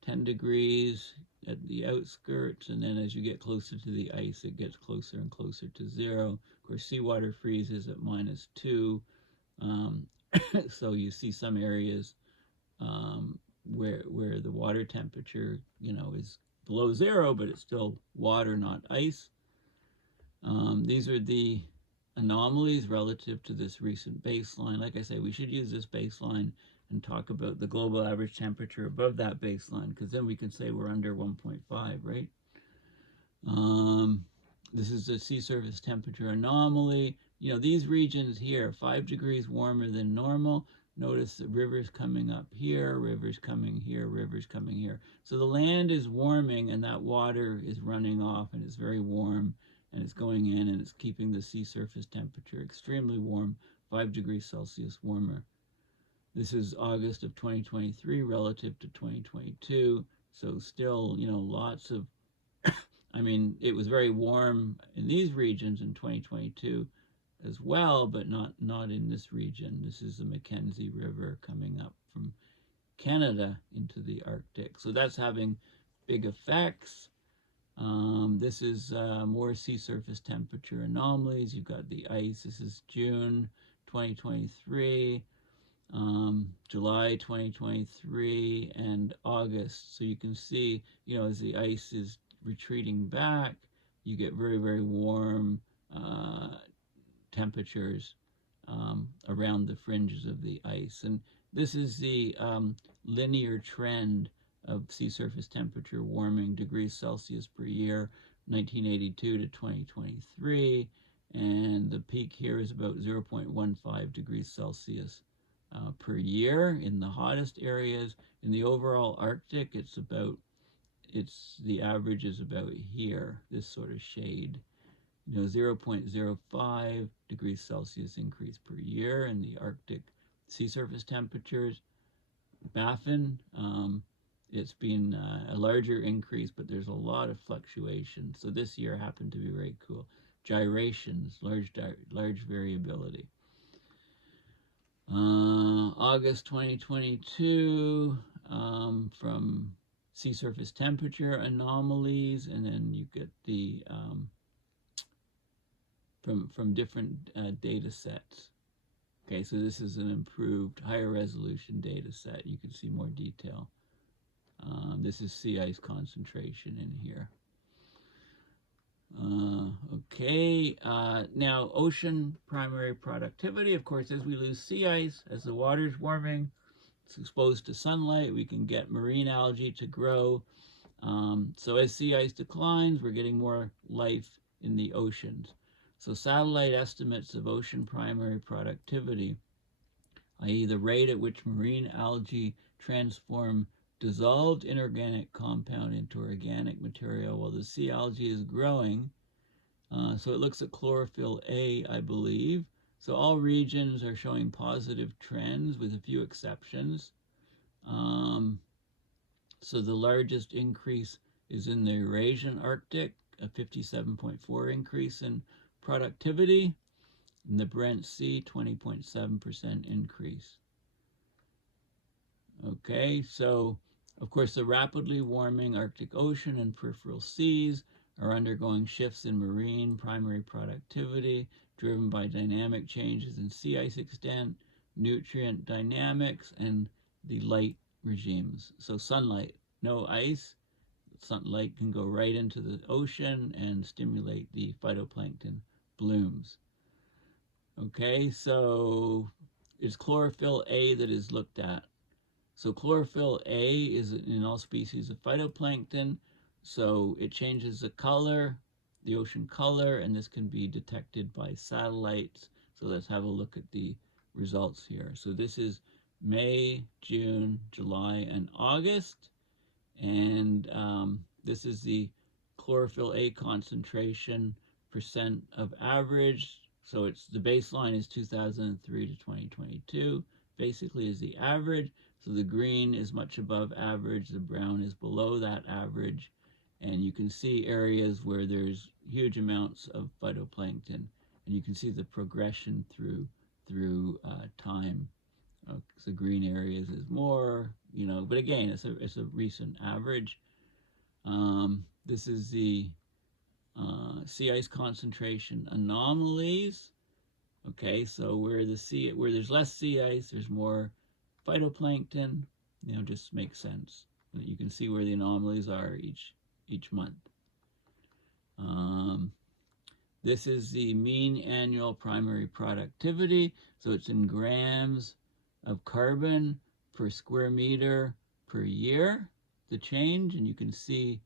10 degrees at the outskirts, and then as you get closer to the ice, it gets closer and closer to zero. Of course, seawater freezes at -2, so you see some areas where the water temperature, is below zero, but it's still water, not ice. These are the anomalies relative to this recent baseline. Like I say, we should use this baseline and talk about the global average temperature above that baseline, because then we can say we're under 1.5, right? This is the sea surface temperature anomaly. These regions here, 5 degrees warmer than normal. Notice the rivers coming up here, rivers coming here, rivers coming here. So the land is warming, and that water is running off, and it's very warm. and it's going in and it's keeping the sea surface temperature extremely warm, 5 degrees Celsius warmer. This is August of 2023 relative to 2022, so still, lots of, I mean, it was very warm in these regions in 2022 as well, but not in this region. This is the Mackenzie River coming up from Canada into the Arctic. So that's having big effects. This is more sea surface temperature anomalies. You've got the ice. This is June 2023, July 2023, and August. So you can see, as the ice is retreating back, you get very, very warm temperatures around the fringes of the ice. And this is the linear trend of sea surface temperature warming degrees Celsius per year, 1982 to 2023. And the peak here is about 0.15 degrees Celsius per year in the hottest areas. In the overall Arctic, the average is about here, this sort of shade. 0.05 degrees Celsius increase per year in the Arctic sea surface temperatures. Baffin, it's been a larger increase, but there's a lot of fluctuation. So this year happened to be very cool. Gyrations, large variability. August 2022, from sea surface temperature anomalies, and then you get the from different data sets. Okay, so this is an improved, higher resolution data set. You can see more detail. This is sea ice concentration in here. Okay, now ocean primary productivity. Of course, as we lose sea ice, as the water's warming, it's exposed to sunlight, we can get marine algae to grow. So as sea ice declines, we're getting more life in the oceans. So satellite estimates of ocean primary productivity, i.e. the rate at which marine algae transform dissolved inorganic compound into organic material while the sea algae is growing. So it looks at chlorophyll A, I believe. So all regions are showing positive trends with a few exceptions. So the largest increase is in the Eurasian Arctic, a 57.4 increase in productivity. In the Barents Sea, 20.7% increase. Okay, so of course the rapidly warming Arctic Ocean and peripheral seas are undergoing shifts in marine primary productivity driven by dynamic changes in sea ice extent, nutrient dynamics, and the light regimes. So sunlight, no ice, sunlight can go right into the ocean and stimulate the phytoplankton blooms. Okay, so it's chlorophyll A that is looked at. So chlorophyll A is in all species of phytoplankton, so it changes the color, the ocean color, and this can be detected by satellites. So let's have a look at the results here. So this is May, June, July, and August, and this is the chlorophyll A concentration percent of average. So it's the baseline is 2003 to 2022, basically is the average. So the green is much above average, the brown is below that average, and you can see areas where there's huge amounts of phytoplankton, and you can see the progression through time. So green areas is more, but again, it's a recent average. This is the sea ice concentration anomalies. Okay, so where there's less sea ice, there's more phytoplankton. Just makes sense. You can see where the anomalies are each month. This is the mean annual primary productivity. So it's in grams of carbon per square meter per year, the change, and you can see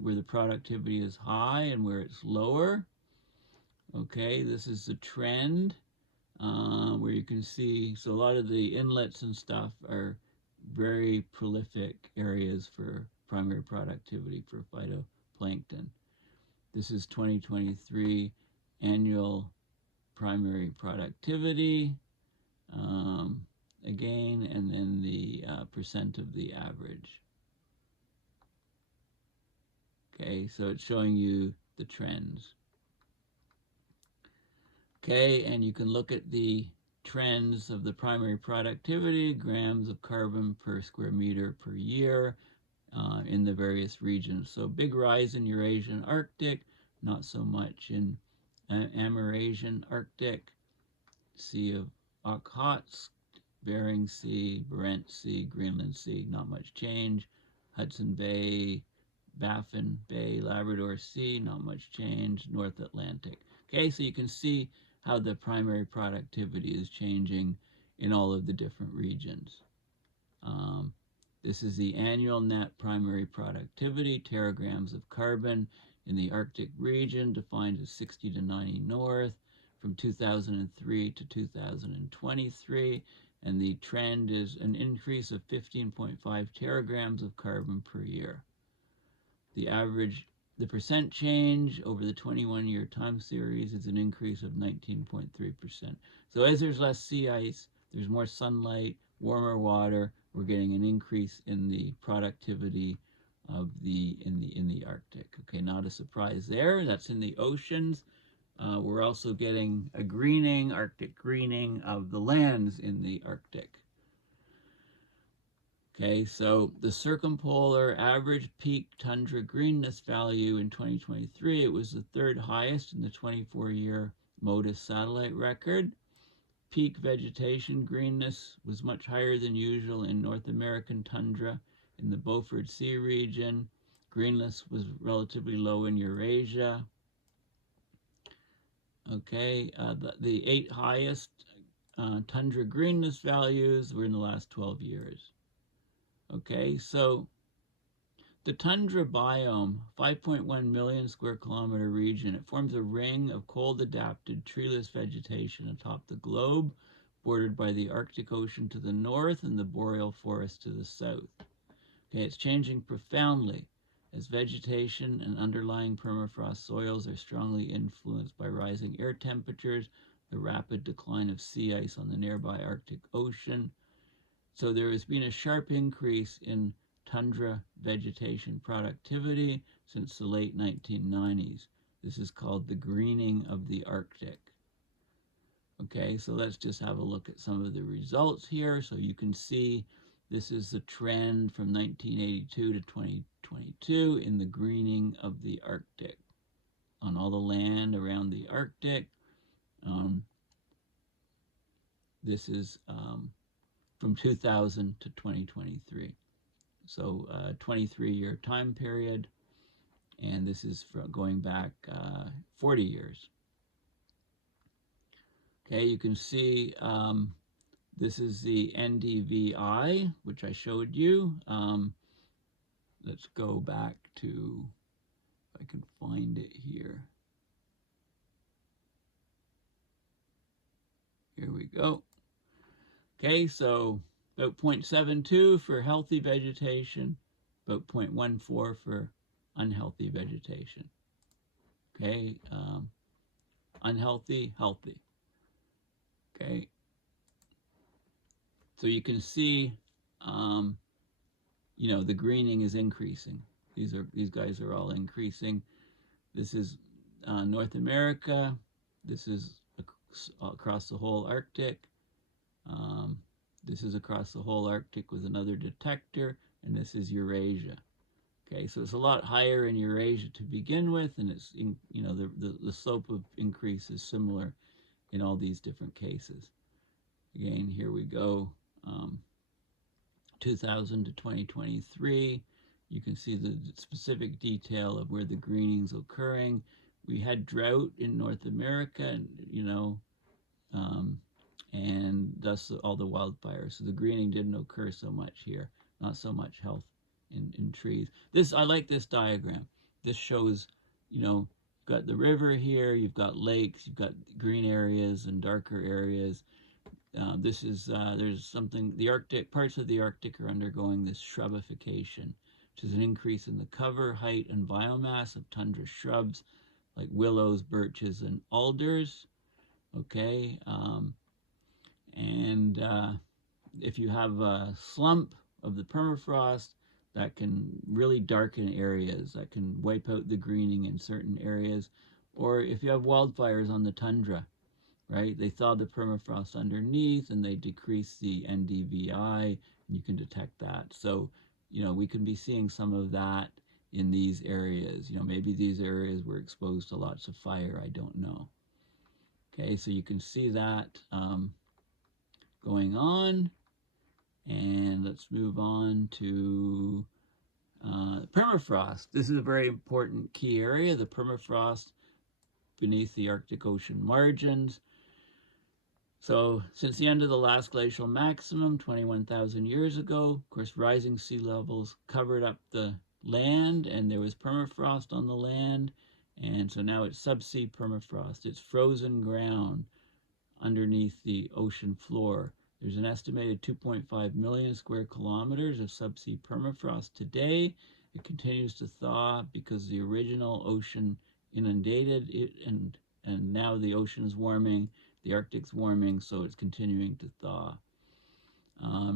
where the productivity is high and where it's lower. Okay, this is the trend where you can see, so a lot of the inlets and stuff are very prolific areas for primary productivity for phytoplankton. This is 2023 annual primary productivity, again, and then the percent of the average. Okay, so it's showing you the trends. Okay, and you can look at the trends of the primary productivity, grams of carbon per square meter per year in the various regions. So big rise in Eurasian Arctic, not so much in Amerasian Arctic, Sea of Okhotsk, Bering Sea, Barents Sea, Greenland Sea, not much change. Hudson Bay, Baffin Bay, Labrador Sea, not much change. North Atlantic. Okay, so you can see how the primary productivity is changing in all of the different regions. This is the annual net primary productivity, teragrams of carbon in the Arctic region, defined as 60 to 90 north, from 2003 to 2023, and the trend is an increase of 15.5 teragrams of carbon per year. The percent change over the 21-year time series is an increase of 19.3%. So as there's less sea ice, there's more sunlight, warmer water, we're getting an increase in the productivity of in the Arctic. Okay, not a surprise there. That's in the oceans. We're also getting a greening, Arctic greening of the lands in the Arctic. Okay, so the circumpolar average peak tundra greenness value in 2023, it was the third highest in the 24-year MODIS satellite record. Peak vegetation greenness was much higher than usual in North American tundra in the Beaufort Sea region. Greenness was relatively low in Eurasia. Okay, the 8 highest tundra greenness values were in the last 12 years. Okay, so the tundra biome, 5.1 million square kilometer region, it forms a ring of cold-adapted treeless vegetation atop the globe, bordered by the Arctic Ocean to the north and the boreal forest to the south. Okay, it's changing profoundly as vegetation and underlying permafrost soils are strongly influenced by rising air temperatures, the rapid decline of sea ice on the nearby Arctic Ocean. So there has been a sharp increase in tundra vegetation productivity since the late 1990s. This is called the greening of the Arctic. Okay, so let's just have a look at some of the results here. So you can see this is the trend from 1982 to 2022 in the greening of the Arctic on all the land around the Arctic. This is from 2000 to 2023. So 23-year time period, and this is going back 40 years. Okay, you can see this is the NDVI, which I showed you. Let's go back to, if I can find it here. Here we go. Okay, so about 0.72 for healthy vegetation, about 0.14 for unhealthy vegetation. Okay, unhealthy, healthy. Okay, so you can see, you know, the greening is increasing. These guys are all increasing. This is North America. This is across the whole Arctic. This is across the whole Arctic with another detector, and this is Eurasia. Okay, so it's a lot higher in Eurasia to begin with, and it's you know, the slope of increase is similar in all these different cases. Again, here we go, 2000 to 2023. You can see the specific detail of where the greening's occurring. We had drought in North America, and you know, and thus all the wildfires. So the greening didn't occur so much here, not so much health in trees. I like this diagram. This shows, you know, you've got the river here, you've got lakes, you've got green areas and darker areas. This is, there's something, the Arctic, parts of the Arctic are undergoing this shrubification, which is an increase in the cover, height, and biomass of tundra shrubs like willows, birches, and alders. Okay, and if you have a slump of the permafrost, that can really darken areas, that can wipe out the greening in certain areas. Or if you have wildfires on the tundra, right? They thaw the permafrost underneath and they decrease the NDVI, and you can detect that. So, we can be seeing some of that in these areas. Maybe these areas were exposed to lots of fire, I don't know. Okay, so you can see that going on. And let's move on to permafrost. This is a very important key area, the permafrost beneath the Arctic Ocean margins. So since the end of the last glacial maximum 21,000 years ago, of course, rising sea levels covered up the land and there was permafrost on the land. And so now it's subsea permafrost. It's frozen ground underneath the ocean floor. There's an estimated 2.5 million square kilometers of subsea permafrost today. It continues to thaw because the original ocean inundated it, and now the ocean is warming, the Arctic's warming, so it's continuing to thaw.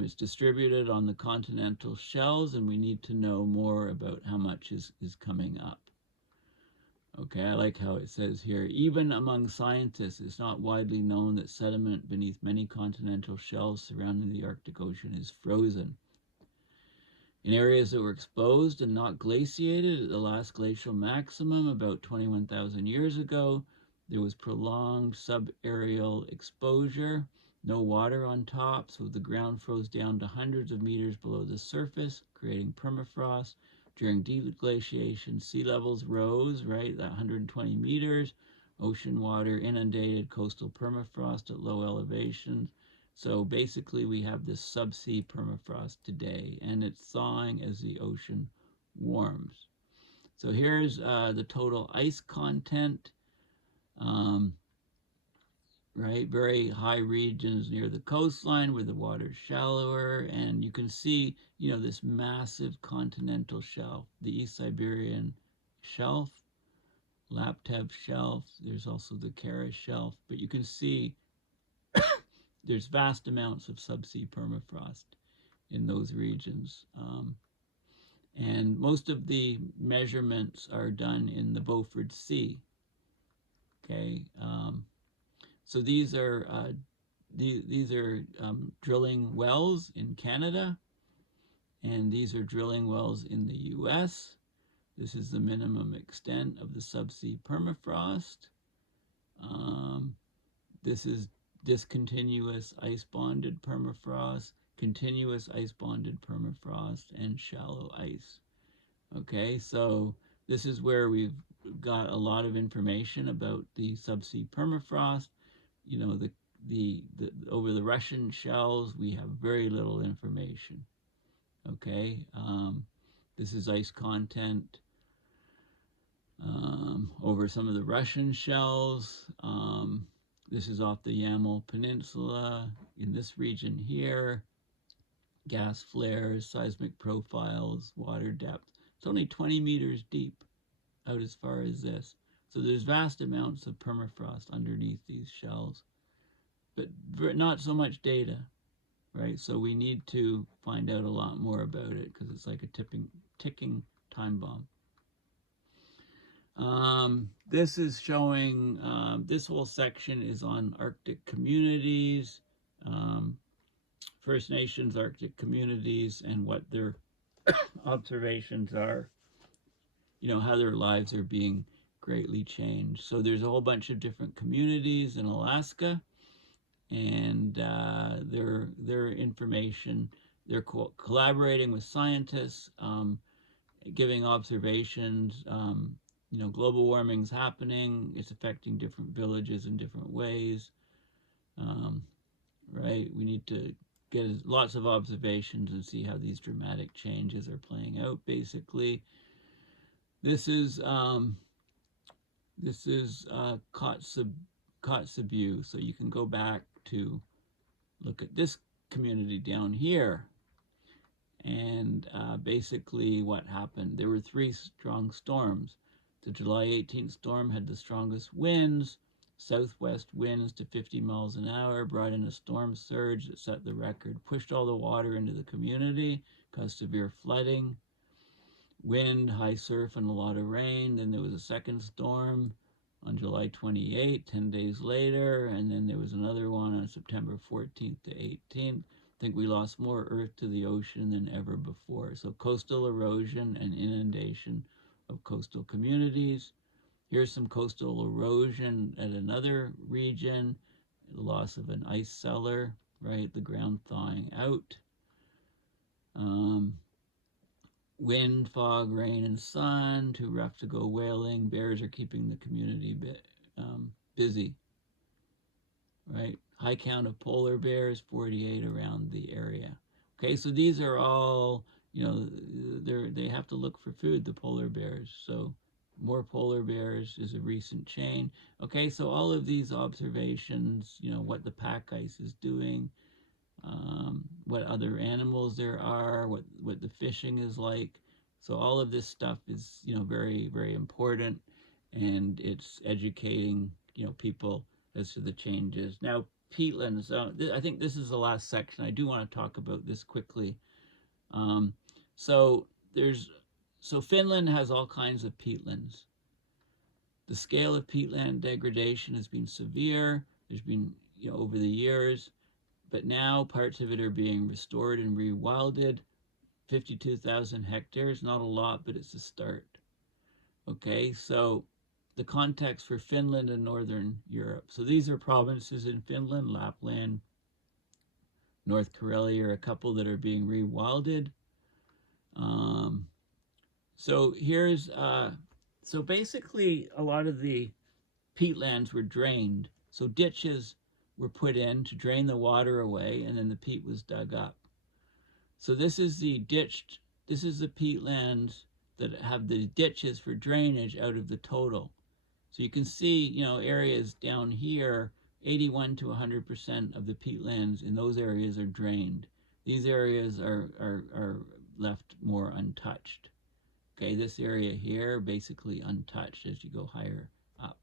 It's distributed on the continental shelves, and we need to know more about how much is coming up. Okay, I like how it says here, even among scientists, it's not widely known that sediment beneath many continental shelves surrounding the Arctic Ocean is frozen. In areas that were exposed and not glaciated at the last glacial maximum about 21,000 years ago, there was prolonged subaerial exposure, no water on top, so the ground froze down to hundreds of meters below the surface, creating permafrost. During deglaciation, sea levels rose, right, that 120 meters. Ocean water inundated coastal permafrost at low elevations. So basically we have this subsea permafrost today, and it's thawing as the ocean warms. So here's the total ice content. Right, very high regions near the coastline where the water's shallower, and you can see, this massive continental shelf, the East Siberian shelf, Laptev shelf, there's also the Kara shelf, but you can see there's vast amounts of subsea permafrost in those regions. And most of the measurements are done in the Beaufort Sea. Okay, so these are drilling wells in Canada, and these are drilling wells in the U.S. This is the minimum extent of the subsea permafrost. This is discontinuous ice-bonded permafrost, continuous ice-bonded permafrost, and shallow ice. Okay, so this is where we've got a lot of information about the subsea permafrost. Over the Russian shelves, we have very little information. Okay, this is ice content over some of the Russian shelves. This is off the Yamal Peninsula in this region here. Gas flares, seismic profiles, water depth. It's only 20 meters deep out as far as this. So there's vast amounts of permafrost underneath these shells, but not so much data, right? So we need to find out a lot more about it because it's like a ticking time bomb. This is showing, this whole section is on Arctic communities, First Nations Arctic communities, and what their observations are, how their lives are being greatly changed. So there's a whole bunch of different communities in Alaska, and their information, they're collaborating with scientists, giving observations. Global warming's happening. It's affecting different villages in different ways. Right? We need to get lots of observations and see how these dramatic changes are playing out, basically. This is Kotzebue, so you can go back to look at this community down here. And basically what happened, there were 3 strong storms. The July 18th storm had the strongest winds, southwest winds to 50 miles an hour, brought in a storm surge that set the record, pushed all the water into the community, caused severe flooding, wind, high surf, and a lot of rain. Then there was a second storm on July 28th, 10 days later, and then there was another one on September 14th to 18th. I think we lost more earth to the ocean than ever before. So coastal erosion and inundation of coastal communities. Here's some coastal erosion at another region, the loss of an ice cellar, right? The ground thawing out. Wind, fog, rain, and sun, too rough to go whaling. Bears are keeping the community busy, right? High count of polar bears, 48 around the area. Okay, so these are all, you know, they have to look for food, the polar bears. So more polar bears is a recent change. Okay, so all of these observations, you know, what the pack ice is doing, what other animals there are, what the fishing is like. So all of this stuff is, you know, very, very important, and it's educating, you know, people as to the changes. Now, peatlands, I think this is the last section. I do want to talk about this quickly. So Finland has all kinds of peatlands. The scale of peatland degradation has been severe. There's been, you know, over the years, but now parts of it are being restored and rewilded. 52,000 hectares, not a lot, but it's a start. Okay, so the context for Finland and Northern Europe. So these are provinces in Finland, Lapland, North Karelia are a couple that are being rewilded. So here's, so basically a lot of the peatlands were drained. So ditches were put in to drain the water away, and then the peat was dug up. So this is the peatlands that have the ditches for drainage out of the total. So you can see, you know, areas down here, 81 to 100% of the peatlands in those areas are drained. These areas are left more untouched. Okay, this area here, basically untouched as you go higher up.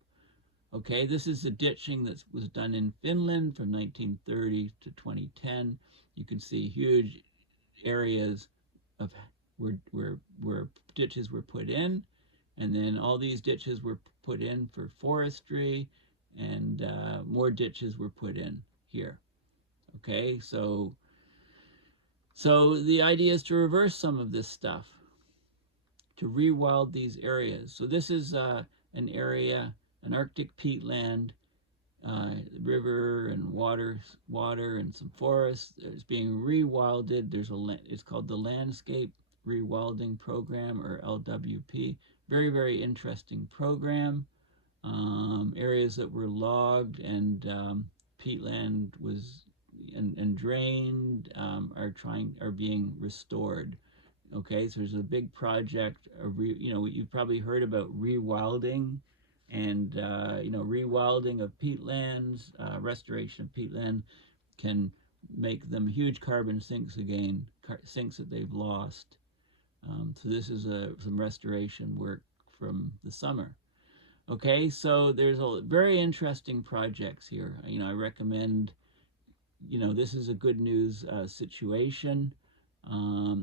Okay, this is the ditching that was done in Finland from 1930 to 2010. You can see huge areas of where ditches were put in, and then all these ditches were put in for forestry, and more ditches were put in here. Okay, so the idea is to reverse some of this stuff, to rewild these areas. So this is an area, an Arctic peatland, river and water and some forest is being rewilded. It's called the Landscape Rewilding Program, or LWP. Very, very interesting program. Areas that were logged and peatland was and drained are being restored. Okay, so there's a big project. You know, you've probably heard about rewilding, and you know, rewilding of peatlands, restoration of peatland can make them huge carbon sinks again, sinks that they've lost. So this is some restoration work from the summer. Okay, so there's a very interesting projects here. You know, I recommend, you know, this is a good news situation.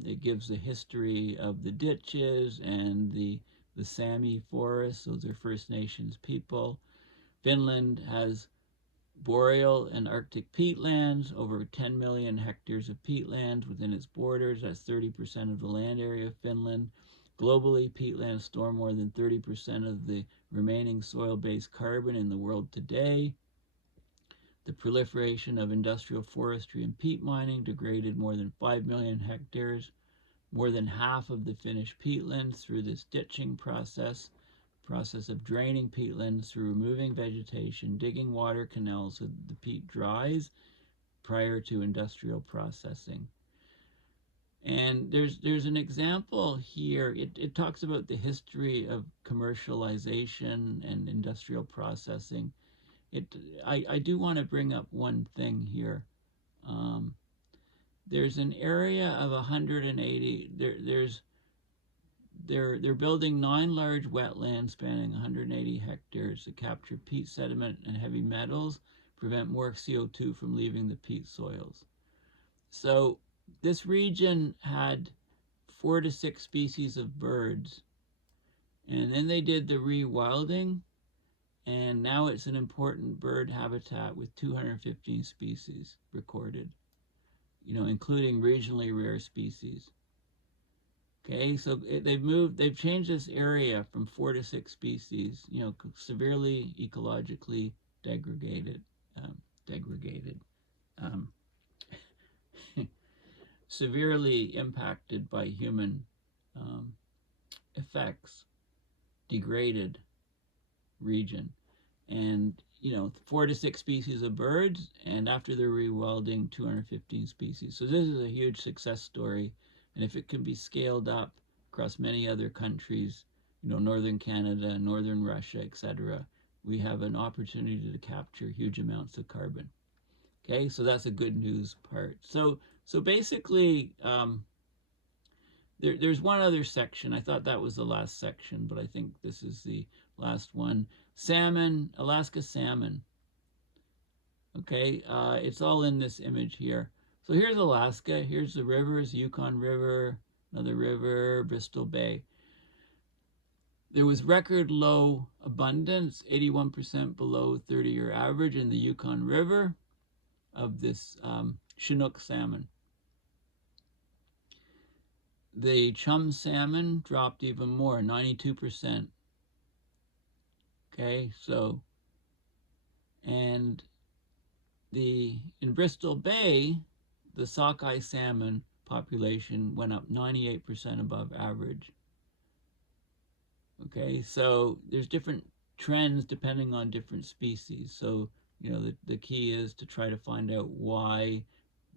It gives the history of the ditches and the Sami forests. Those are First Nations people. Finland has boreal and Arctic peatlands, over 10 million hectares of peatlands within its borders. That's 30% of the land area of Finland. Globally, peatlands store more than 30% of the remaining soil-based carbon in the world today. The proliferation of industrial forestry and peat mining degraded more than 5 million hectares, more than half of the Finnish peatlands through this ditching process of draining peatlands through removing vegetation, digging water canals so the peat dries prior to industrial processing. And there's an example here. It talks about the history of commercialization and industrial processing. I do want to bring up one thing here. There's an area of 180. they're building 9 large wetlands spanning 180 hectares to capture peat sediment and heavy metals, prevent more CO2 from leaving the peat soils. So this region had 4 to 6 species of birds, and then they did the rewilding, and now it's an important bird habitat with 215 species recorded, including regionally rare species. Okay, so they've changed this area from 4 to 6 species, severely ecologically degraded, severely impacted by human effects, degraded region. And 4 to 6 species of birds, and after the rewilding, 215 species. So this is a huge success story, and if it can be scaled up across many other countries, northern Canada, northern Russia, etc., we have an opportunity to capture huge amounts of carbon. Okay, so that's a good news part. So basically, there's one other section. I thought that was the last section, but I think this is the last one. Salmon, Alaska salmon. Okay, it's all in this image here. So here's Alaska. Here's the rivers, Yukon River, another river, Bristol Bay. There was record low abundance, 81% below 30-year average in the Yukon River of this Chinook salmon. The chum salmon dropped even more, 92%. Okay, so, and in Bristol Bay, the sockeye salmon population went up 98% above average. Okay, so there's different trends depending on different species. So, the key is to try to find out why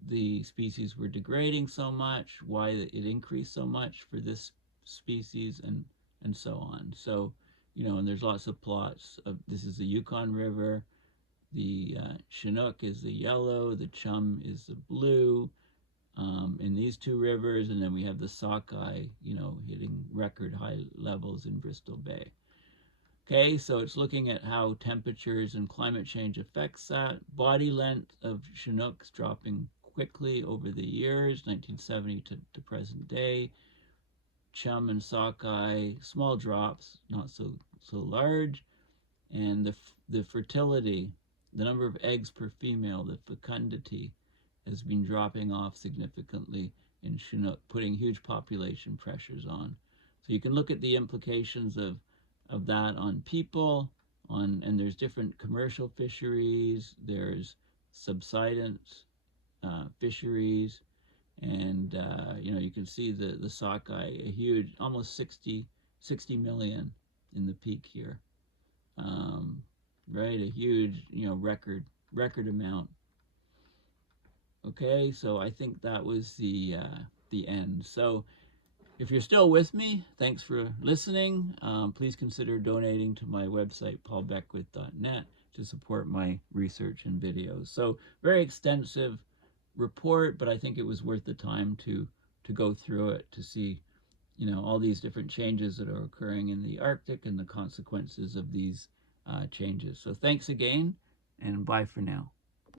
the species were degrading so much, why it increased so much for this species, and so on. So, and there's lots of plots of, this is the Yukon River, the Chinook is the yellow, the chum is the blue, in these two rivers, and then we have the sockeye, hitting record high levels in Bristol Bay. Okay, so it's looking at how temperatures and climate change affects that. Body length of Chinooks dropping quickly over the years, 1970 to present day. Chum and sockeye, small drops, not so large. And the fertility, the number of eggs per female, the fecundity, has been dropping off significantly in Chinook, putting huge population pressures on. So you can look at the implications of that on people, and there's different commercial fisheries, there's subsidence fisheries, and you can see the sockeye, a huge, almost 60 million in the peak here, right? A huge, record amount. Okay, so I think that was the end. So if you're still with me, thanks for listening. Please consider donating to my website, paulbeckwith.net, to support my research and videos. So very extensive report, but I think it was worth the time to go through it, to see, all these different changes that are occurring in the Arctic and the consequences of these changes. So thanks again, and bye for now.